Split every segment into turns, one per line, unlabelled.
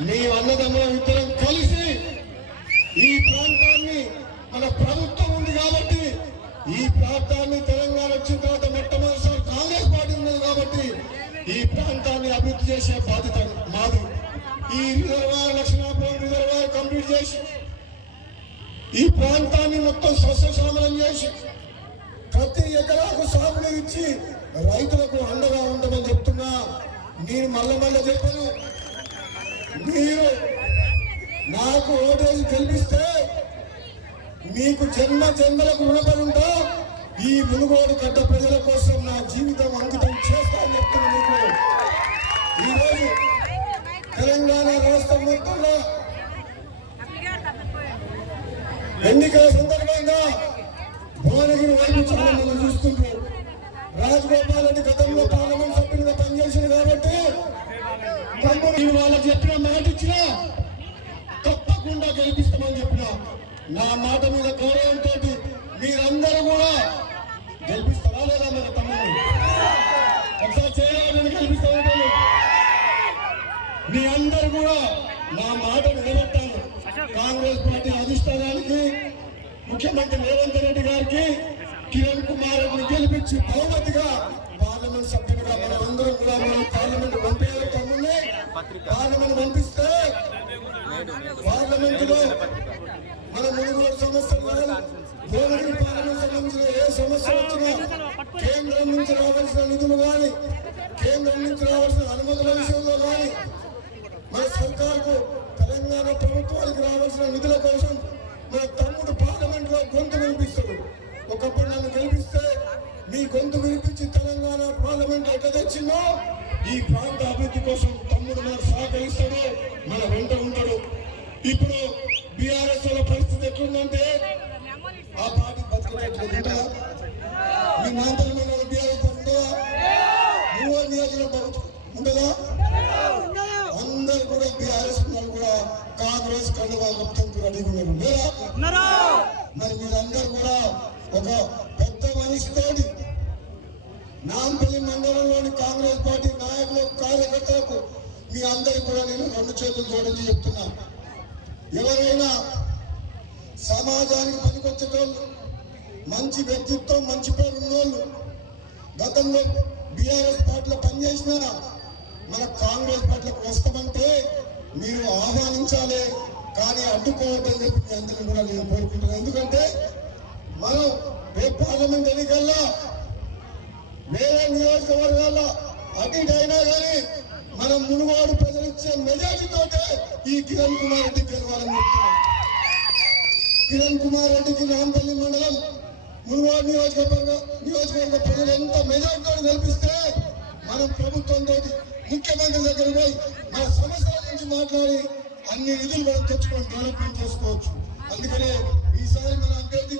అన్నదమ్ములం ఇద్దరం కలిసి ఈ ప్రాంతాన్ని మన ప్రభుత్వం ఉంది కాబట్టి ఈ ప్రాంతాన్ని తెలంగాణ వచ్చిన తర్వాత మొట్టమొదటిసారి కాంగ్రెస్ పార్టీ ఉన్నది కాబట్టి ఈ ప్రాంతాన్ని అభివృద్ధి చేసే బాధ్యత మాది. ఈ రిజర్వాయర్ లక్షణాపురం రిజర్వాయర్ కంప్లీట్ చేసి ఈ ప్రాంతాన్ని మొత్తం సస్యశ్యామలం చేసి ప్రతి ఎకరాకు సాగునీరు ఇచ్చి రైతులకు అండగా ఉండమని చెప్తున్నా. నేను మల్ల మల్ల చెప్పను. మీరు నాకు ఓటేసి గెలిపిస్తే మీకు జన్మ జన్మలకు రుణపడి ఉంటా. ఈ మునుగోడు గడ్డ ప్రజల కోసం నా జీవితం అంకితం చేస్తానని చెప్తున్నా మీకు. ఈరోజు తెలంగాణ రాష్ట్రం మొత్తంలో ఎన్నికల సందర్భంగా భువనగిరి వైపు చాలా మంది చూస్తుంటారు. రాజగోపాల్ రెడ్డి గతంలో పాల్గొన్న నేను వాళ్ళకి చెప్పిన మాట ఇచ్చిన తప్పకుండా గెలిపిస్తామని చెప్పిన నా మాట మీద గౌరవంతో మీరందరూ కూడా గెలిపిస్తారా లేదా మన తమ్ముడు? ఒకసారి చేయాలని గెలిపిస్తాను మీ అందరు కూడా నా మాట నిలబెట్టాను కాంగ్రెస్ పార్టీ అధిష్టానానికి ముఖ్యమంత్రి రేవంత్ రెడ్డి గారికి కిరణ్ కుమార్ రెడ్డిని గెలిపించి బహుమతిగా పార్లమెంట్ సభ్యులుగా మనం అందరం కూడా మనం పార్లమెంట్ తమ్ముడిని పార్లమెంట్ పంపిస్తే పార్లమెంట్లో మన మునుగోడు సమస్యలు భువనగిరి పార్లమెంట్ సంబంధించిన ఏ సమస్య వచ్చినా కేంద్రం నుంచి రావాల్సిన నిధులు కానీ కేంద్రం నుంచి రావాల్సిన అనుమతుల విషయంలో కానీ మన సర్కార్కు తెలంగాణ ప్రభుత్వానికి రావాల్సిన నిధుల కోసం మన తమ్ముడు పార్లమెంట్లో గొంతు వినిపిస్తాడు. ఒకప్పుడు నన్ను గెలిపిస్తే మీ గొంతు వినిపించి తెలంగాణ పార్లమెంట్ ఎట్లా తెచ్చిందో ఈ ప్రాంత అభివృద్ధి కోసం తమ్ముడు మనకు సహకరిస్తాడు మన వెంట ఉంటాడు. ఇప్పుడు బీఆర్ఎస్ వాళ్ళ పరిస్థితి ఎట్లుందంటే ఆ పార్టీ బతకలేదు ఉంటుందా మీ మాంతరంలో బీఆర్ఎస్ ఉంటుందా మూడు నియోజకవర్గం ఉండదా? అందరు కూడా బీఆర్ఎస్ వాళ్ళు కూడా కాంగ్రెస్ కండువా మొత్తం రెడీగా ఉన్నారు? మరి మీరందరూ కూడా ఒక పెద్ద మనిషితోటి నాంపల్లి మండలంలోని కాంగ్రెస్ పార్టీ నాయకులు కార్యకర్తలకు మీ అందరికి కూడా నేను రెండు చేతులు జోడించి చెప్తున్నా. ఎవరైనా సమాజానికి పనికొచ్చేటోళ్ళు మంచి వ్యక్తిత్వం మంచి పేరు ఉన్నోళ్ళు గతంలో బీఆర్ఎస్ పార్టీలో పనిచేసిన మన కాంగ్రెస్ పార్టీలకు వస్తామంటే మీరు ఆహ్వానించాలి కానీ అడ్డుకోవద్దని చెప్పి మీ అందరినీ కూడా నేను కోరుకుంటున్నాను ఎందుకంటే మనం రేపు పార్లమెంట్ ఎన్నికల్లో వేరే నియోజకవర్గాల్లో అటు అయినా కానీ మనం మునుగోడు ప్రజలు ఇచ్చే మెజారిటీతోటే ఈ కిరణ్ కుమార్ రెడ్డి గెలవాలని చెప్తున్నాం. కిరణ్ కుమార్ రెడ్డికి నాంపల్లి మండలం మునుగోడు నియోజకవర్గ నియోజకవర్గ ప్రజలు ఎంత మెజార్టీతో గెలిపిస్తే మనం ప్రభుత్వంతో ముఖ్యమంత్రి దగ్గర పోయి మన సమస్యల గురించి మాట్లాడి అన్ని నిధులు మనం తెచ్చుకొని డెవలప్మెంట్ చేసుకోవచ్చు. అందుకనే ఈసారి మన అభ్యర్థి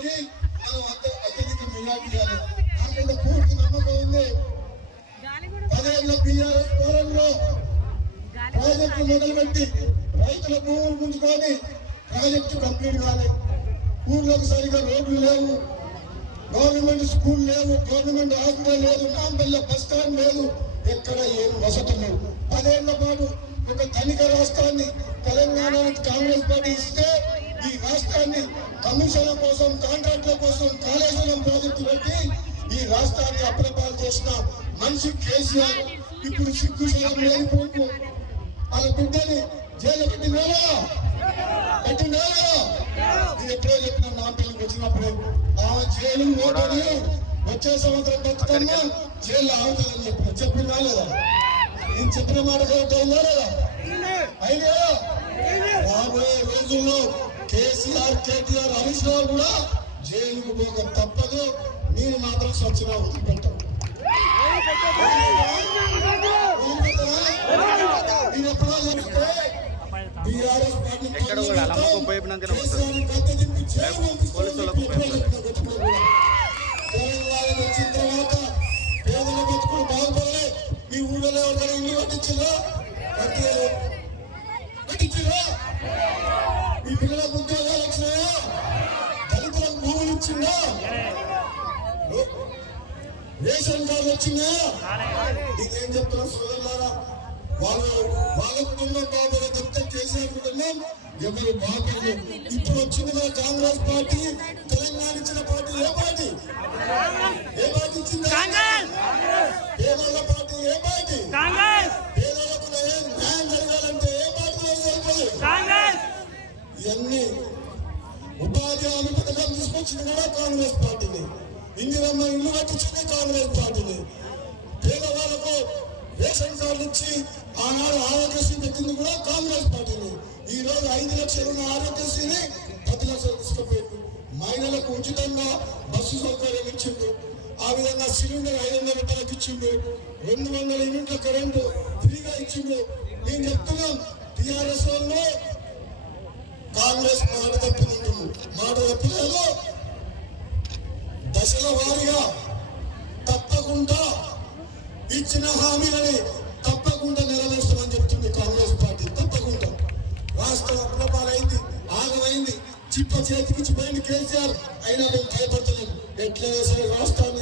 ప్రాజెక్టు మొదలుపెట్టి రైతుల భూములు గుంజుకొని ప్రాజెక్టు కంప్లీట్ కాలేదు ఊర్లకు సరిగా రోడ్లు లేవు. గవర్నమెంట్ స్కూల్ లేవు గవర్నమెంట్ హాస్పిటల్ లేదు నాంపల్లి బస్ స్టాండ్ లేదు ఎక్కడ ఏం వసతులు లేవు. పదేళ్ళ పాటు ఒక ధనిక రాష్ట్రాన్ని తెలంగాణ కాంగ్రెస్ పార్టీ ఇస్తే ఈ రాష్ట్రాన్ని కమిషన్ల కోసం కాంట్రాక్ట్ల కోసం కాళేశ్వరం ప్రాజెక్టు పెట్టి ఈ రాష్ట్రాన్ని అప్రపాలు చేసిన మనిషి కేసీఆర్. ఇప్పుడు సిగ్గు శరం వాళ్ళ బిడ్డని జైలు పెట్టి నేలగా పెట్టి నేలగా నేను ఎప్పుడో చెప్పిన నా పిల్లలకు వచ్చినప్పుడు ఆ జైలు ఓటని వచ్చే సంవత్సరం బతుకన్నా జైలు ఆగుతుందని చెప్పిన చెప్పినా లేదా? నేను చెప్పిన మాట కరెక్ట్ లేదా? అయినా రాబోయే రోజుల్లో కేసీఆర్ కేటీఆర్ హరీష్ రావు కూడా జైలుకు పోక తప్పదు. మీరు మాత్రం స్వచ్ఛంగా వదిలిపెట్టారు
ఎక్కడ కూడా అలా అమ్మకు పోయినాకనే వస్తుంది.
కేసీఆర్ గద్దె దింపి
పోలీసులకు
వచ్చిన ఊళ్ళో ఎవరికైనా ఇల్లు మీ పిల్లలకు ఉద్యోగాలు వచ్చినాయా దళితులకు భూములు ఇచ్చిందా రేషన్ కార్డు వచ్చిందా? ఇదేం చెప్తున్నా సోదరులారా? వాళ్ళు వాళ్ళ కుటుంబం బాబు చెప్తే చేసే కుటుంబం ఎవరు బాగుంది ఇప్పుడు వచ్చింది మన కాంగ్రెస్ పార్టీ తెలంగాణ ఇచ్చిన పార్టీ ఏ పార్టీ? ఏ పార్టీ ఇచ్చింది? పేదల పార్టీ ఏ పార్టీ?
కాంగ్రెస్!
పేదలకు న్యాయం జరగాలంటే ఏ పార్టీ జరగాలి
కాంగ్రెస్!
ఇవన్నీ ఉపాధి హామీ పథకం తీసుకొచ్చింది కూడా కాంగ్రెస్ పార్టీని. ఇందిరమ్మ ఇల్లు కట్టించింది కాంగ్రెస్ పార్టీని. పేదవాళ్ళకు రేషన్ కార్డు ఇచ్చి ఆనాడు ఆరోగ్యశ్రీ పెట్టింది కూడా కాంగ్రెస్ పార్టీని ఈ రోజు ఐదు లక్షలు ఉన్న ఆరోగ్యశ్రీని పది లక్షలు తీసుకుపోయింది. మహిళలకు ఉచితంగా బస్సు సౌకర్యం ఇచ్చిండు. ఆ విధంగా సిలిండర్ ఐదు వందల రూపాయలకు ఇచ్చిండు. రెండు వందల యూనిట్ల కరెంటు ఫ్రీగా ఇచ్చిండు. నేను చెప్తున్నాం టిఆర్ఎస్ వాళ్ళు కాంగ్రెస్ మాట తప్పినట్టు మాట తప్పిలేదు దశల వారీగా తప్పకుండా ఇచ్చిన హామీలని తప్పకుండా నెరవేర్చమని చెప్తుంది కాంగ్రెస్ పార్టీ. తప్పకుండా. రాష్ట్రం అప్రపాలైంది ఆగమైంది. చిప్ప చేతికి పోయింది కేసీఆర్. అయినా మేము భయపడతలేము ఎట్లా వేసే రాష్ట్రాన్ని